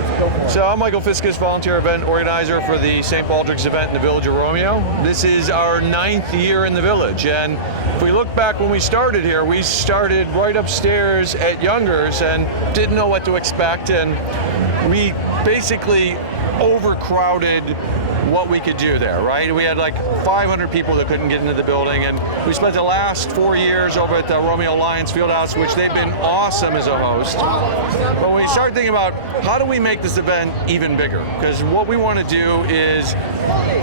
Let's go for it. So I'm Michael Fiskus, volunteer event organizer for the St. Baldrick's event in the Village of Romeo. This is our 9th year in the Village, and if we look back when we started here, we started right upstairs at Younger's and didn't know what to expect, and we basically overcrowded what we could do there, right? We had like 500 people that couldn't get into the building, and we spent the last 4 years over at the Romeo Lions Fieldhouse, which they've been awesome as a host. But when we started thinking about how do we make this event even bigger, because what we want to do is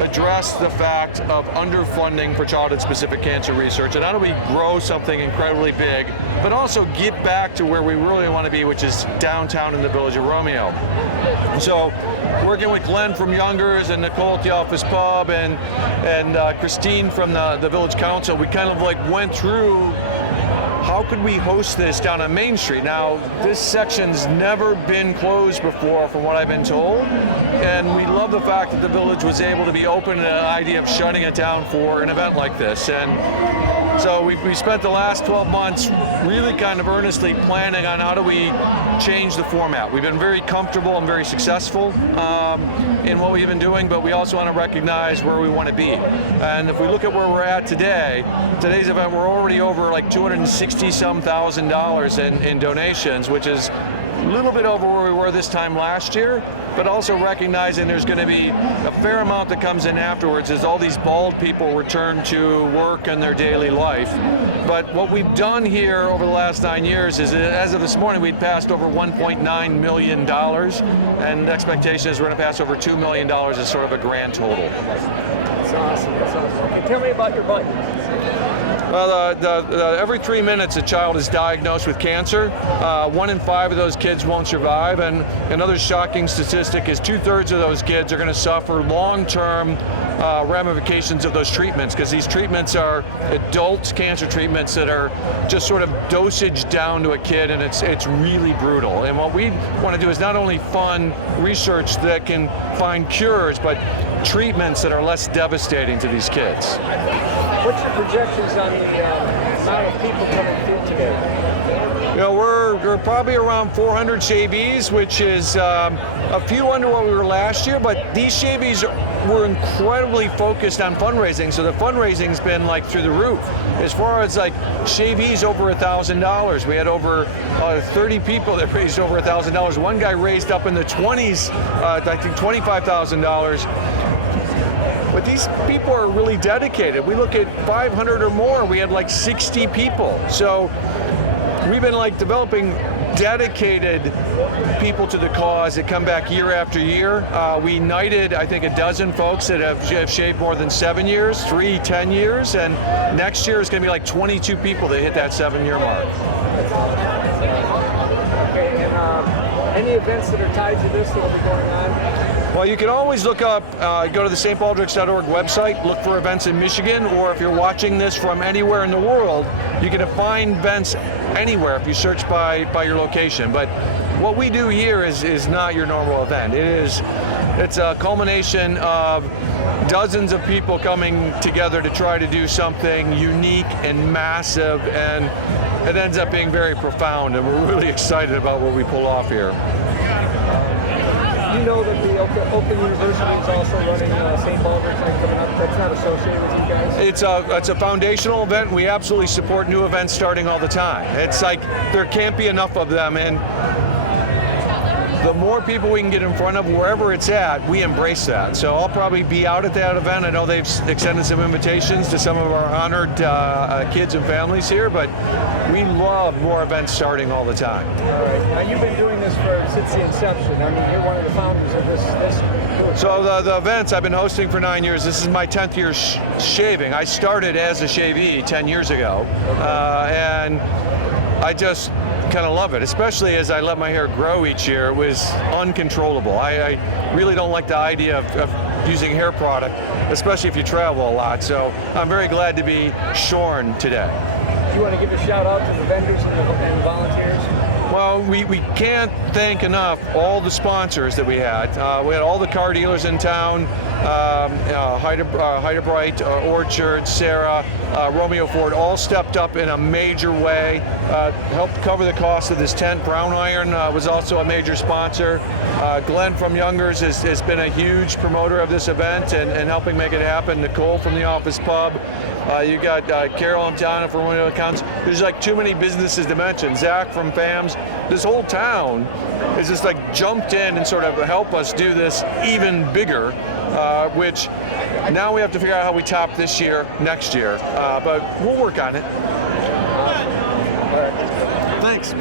address the fact of underfunding for childhood-specific cancer research, and how do we grow something incredibly big, but also get back to where we really want to be, which is downtown in the Village of Romeo. So, working with Glenn from Younger's and Nicole at the Office Pub and Christine from the Village Council, we kind of like went through how could we host this down on Main Street. Now, this section's never been closed before, from what I've been told, and we love the fact that the Village was able to be open to the idea of shutting it down for an event like this. And so we spent the last 12 months really kind of earnestly planning on how do we change the format. We've been very comfortable and very successful in what we've been doing, but we also want to recognize where we want to be. And if we look at where we're at today's event, we're already over like $260-some thousand in donations, which is a little bit over where we were this time last year, but also recognizing there's going to be a fair amount that comes in afterwards as all these bald people return to work and their daily life. But what we've done here over the last 9 years is, as of this morning, we'd passed over $1.9 million, and the expectation is we're going to pass over $2 million as sort of a grand total. That's awesome. That's awesome. Okay, tell me about your bike. Well, every 3 minutes a child is diagnosed with cancer. 1 in 5 of those kids won't survive, and another shocking statistic is 2/3 of those kids are going to suffer long-term ramifications of those treatments, because these treatments are adult cancer treatments that are just sort of dosage down to a kid, and it's really brutal. And what we want to do is not only fund research that can find cures, but treatments that are less devastating to these kids. What's your projections on the amount of people coming through today? You know, we're probably around 400 shavees, which is a few under what we were last year, but these shavees were incredibly focused on fundraising, so the fundraising's been like through the roof. As far as like shavees, over $1,000. We had over 30 people that raised over $1,000. One guy raised up in the 20s, I think $25,000. But these people are really dedicated. We look at 500 or more, we had like 60 people. So we've been like developing dedicated people to the cause that come back year after year. We knighted, I think, a dozen folks that have shaved more than 7 years, 3 10 years, and next year is going to be like 22 people that hit that 7-year mark. Okay, and any events that are tied to this that will be going on? Well, you can always look up, go to the stbaldricks.org website, look for events in Michigan, or if you're watching this from anywhere in the world, you can find events anywhere if you search by your location. But what we do here is not your normal event. It's a culmination of dozens of people coming together to try to do something unique and massive, and it ends up being very profound, and we're really excited about what we pull off here. You know that the Open University is also running St. Baldrick's coming up. That's not associated with you guys? It's a foundational event. We absolutely support new events starting all the time. It's like there can't be enough of them, and the more people we can get in front of wherever it's at, we embrace that. So I'll probably be out at that event. I know they've extended some invitations to some of our honored kids and families here, but we love more events starting all the time. All right. Now, you've been doing this since the inception. I mean, you're one of the founders of this. So the events I've been hosting for 9 years. This is my 10th year shaving. I started as a shavee 10 years ago, and I just kind of love it, especially as I let my hair grow each year. It was uncontrollable. I really don't like the idea of using hair product, especially if you travel a lot. So I'm very glad to be shorn today. Do you want to give a shout out to the vendors and the volunteers? Well, we can't thank enough all the sponsors that we had. We had all the car dealers in town, Heidebright, Orchard, Sarah, Romeo Ford, all stepped up in a major way, helped cover the cost of this tent. Brown Iron was also a major sponsor. Glenn from Youngers has been a huge promoter of this event and helping make it happen. Nicole from the Office Pub. You got Carol and Donna from Romeo Accounts. There's like too many businesses to mention. Zach from FAMS. This whole town is just like jumped in and sort of help us do this even bigger, which now we have to figure out how we top this year, next year. But we'll work on it. All right. Thanks.